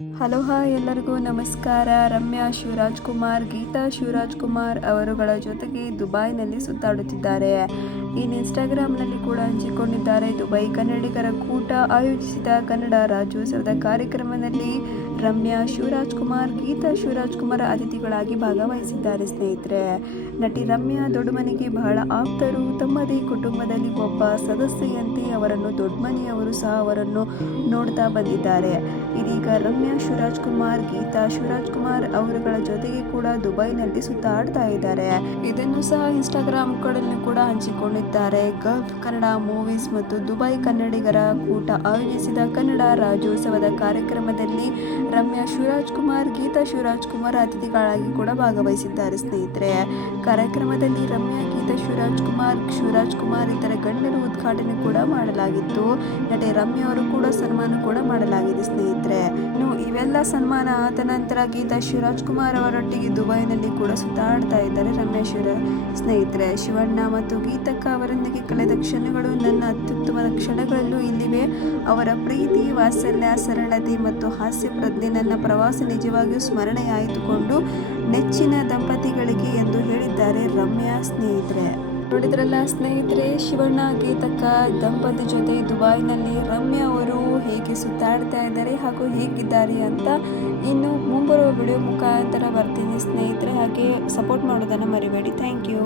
Hello hi ಎಲ್ಲರಿಗೂ ನಮಸ್ಕಾರ. ರಮ್ಯಾ ಶಿವರಾಜ್ಕುಮಾರ್, ಗೀತಾ ಶಿವರಾಜ್ಕುಮಾರ್ ಅವರುಗಳ ಜೊತೆಗೆ ದುಬೈನಲ್ಲಿ ಸುತ್ತಾಡುತ್ತಿದ್ದಾರೆ. ಇನ್ನು ಇನ್ಸ್ಟಾಗ್ರಾಮ್ನಲ್ಲಿ ಕೂಡ ಹಂಚಿಕೊಂಡಿದ್ದಾರೆ. ದುಬೈ ಕನ್ನಡಿಗರ ಕೂಟ ಆಯೋಜಿಸಿದ ಕನ್ನಡ ರಾಜ್ಯೋತ್ಸವದ ಕಾರ್ಯಕ್ರಮದಲ್ಲಿ ರಮ್ಯಾ ಶಿವರಾಜ್ಕುಮಾರ್, ಗೀತಾ ಶಿವರಾಜ್ಕುಮಾರ್ ಅತಿಥಿಗಳಾಗಿ ಭಾಗವಹಿಸಿದ್ದಾರೆ. ಸ್ನೇಹಿತರೆ, ನಟಿ ರಮ್ಯಾ ದೊಡ್ಡಮನೆಗೆ ಬಹಳ ಆಪ್ತರು. ತಮ್ಮದೇ ಕುಟುಂಬದಲ್ಲಿ ಒಬ್ಬ ಸದಸ್ಯೆಯಂತೆ ಅವರನ್ನು ದೊಡ್ಡಮನೆಯವರು ಸಹ ಅವರನ್ನು ನೋಡ್ತಾ ಬಂದಿದ್ದಾರೆ. ಇದೀಗ ರಮ್ಯಾ ಶಿವರಾಜ್ಕುಮಾರ್, ಗೀತಾ ಶಿವರಾಜ್ಕುಮಾರ್ ಅವರುಗಳ ಜೊತೆಗೆ ಕೂಡ ದುಬೈನಲ್ಲಿ ಸುತ್ತಾಡ್ತಾ ಇದ್ದಾರೆ. ಇದನ್ನು ಸಹ ಇನ್ಸ್ಟಾಗ್ರಾಮ್ ಕಡೆಯಲ್ಲೂ ಕೂಡ ಹಂಚಿಕೊಂಡಿದ್ದಾರೆ. ಗಲ್ಫ್ ಕನ್ನಡ ಮೂವೀಸ್ ಮತ್ತು ದುಬೈ ಕನ್ನಡಿಗರ ಕೂಟ ಆಯೋಜಿಸಿದ ಕನ್ನಡ ರಾಜ್ಯೋತ್ಸವದ ಕಾರ್ಯಕ್ರಮದಲ್ಲಿ ರಮ್ಯಾ ಶಿವರಾಜ್ಕುಮಾರ್, ಗೀತಾ ಶಿವರಾಜ್ಕುಮಾರ್ ಅತಿಥಿಗಳಾಗಿ ಕೂಡ ಭಾಗವಹಿಸಿದ್ದಾರೆ. ಸ್ನೇಹಿತರೆ, ಕಾರ್ಯಕ್ರಮದಲ್ಲಿ ರಮ್ಯಾ, ಗೀತಾ ಶಿವರಾಜ್ಕುಮಾರ್ ಇತರ ಗಣ್ಯರು ಉದ್ಘಾಟನೆ ಕೂಡ ಮಾಡಲಾಗಿತ್ತು. ನಟಿ ರಮ್ಯಾ ಅವರು ಕೂಡ ಸನ್ಮಾನ ಕೂಡ ಮಾಡಲಾಗಿದೆ. ಸ್ನೇಹಿತರೆ, ಇವೆಲ್ಲ ಸನ್ಮಾನ ಆದ ನಂತರ ಗೀತಾ ಶಿವರಾಜ್ಕುಮಾರ್ ಅವರೊಟ್ಟಿಗೆ ದುಬೈನಲ್ಲಿ ಕೂಡ ಸುತ್ತಾಡ್ತಾ ಇದ್ದಾರೆ ರಮ್ಯಾ ಸ್ನೇಹಿತರೆ, ಶಿವಣ್ಣ ಮತ್ತು ಗೀತಕ್ಕ ಅವರೊಂದಿಗೆ ಕಳೆದ ಕ್ಷಣಗಳು ನನ್ನ ಅತ್ಯುತ್ತಮದ ಕ್ಷಣಗಳಲ್ಲೂ ಇಲ್ಲಿವೆ. ಅವರ ಪ್ರೀತಿ, ವಾತ್ಸಲ್ಯ, ಸರಳತೆ ಮತ್ತು ಹಾಸ್ಯ ಪ್ರಜ್ಞೆ ನನ್ನ ಪ್ರವಾಸ ನಿಜವಾಗಿಯೂ ಸ್ಮರಣೆಯಾಯಿತುಕೊಂಡು ನೆಚ್ಚಿನ ದಂಪತಿಗಳಿಗೆ ಎಂದು ಹೇಳಿದ್ದಾರೆ ರಮ್ಯಾ. ಸ್ನೇಹಿತರೆ, ನೋಡಿದ್ರಲ್ಲ ಸ್ನೇಹಿತರೆ, ಶಿವಣ್ಣ ಗೀತಕ್ಕ ದಂಪತಿ ಜೊತೆ ದುಬೈನಲ್ಲಿ ರಮ್ಯಾ ಅವರು ಹೇಗೆ ಸುತ್ತಾಡ್ತಾ ಇದ್ದಾರೆ ಹಾಗೂ ಹೇಗಿದ್ದಾರೆ ಅಂತ ಇನ್ನು ಮುಂಬರುವ ವಿಡಿಯೋ ಮುಖಾಂತರ ಬರ್ತೀನಿ. ಸ್ನೇಹಿತರೆ, ಹಾಗೆ ಸಪೋರ್ಟ್ ಮಾಡೋದನ್ನು ಮರಿಬೇಡಿ. Thank you.